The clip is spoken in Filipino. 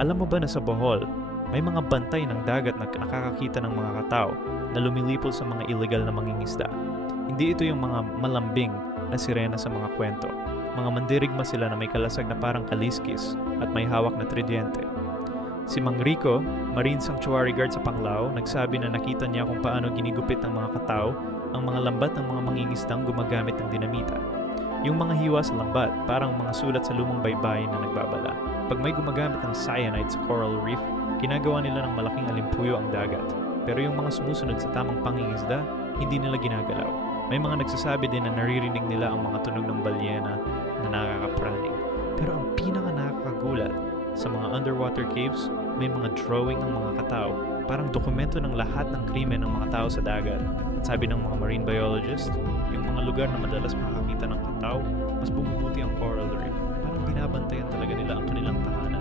Alam mo ba na sa Bohol, may mga bantay ng dagat na nakakakita ng mga katao na lumilipol sa mga illegal na mangingisda. Hindi ito yung mga malambing na sirena sa mga kwento. Mga mandirigma sila na may kalasag na parang kaliskis at may hawak na tridente. Si Mang Rico, Marine Sanctuary Guard sa Panglao, nagsabi na nakita niya kung paano ginigupit ng mga katao ang mga lambat ng mga mangingisdang gumagamit ng dinamita. Yung mga hiwa sa lambat, parang mga sulat sa lumang baybayin na nagbabala. Pag may gumagamit ng cyanide sa coral reef, ginagawa nila ng malaking alimpuyo ang dagat. Pero yung mga sumusunod sa tamang pangingisda, hindi nila ginagalaw. May mga nagsasabi din na naririnig nila ang mga tunog ng balyena na nakakapraning. Pero ang pinaka nakakagulat, sa mga underwater caves, may mga drawing ng mga katao. Parang dokumento ng lahat ng krimen ng mga tao sa dagat. At sabi ng mga marine biologist, yung mga lugar na madalas makakita ng katao, mas bumubuti ang coral reef. Parang binabantayan talaga nila ang kanilang tahanan.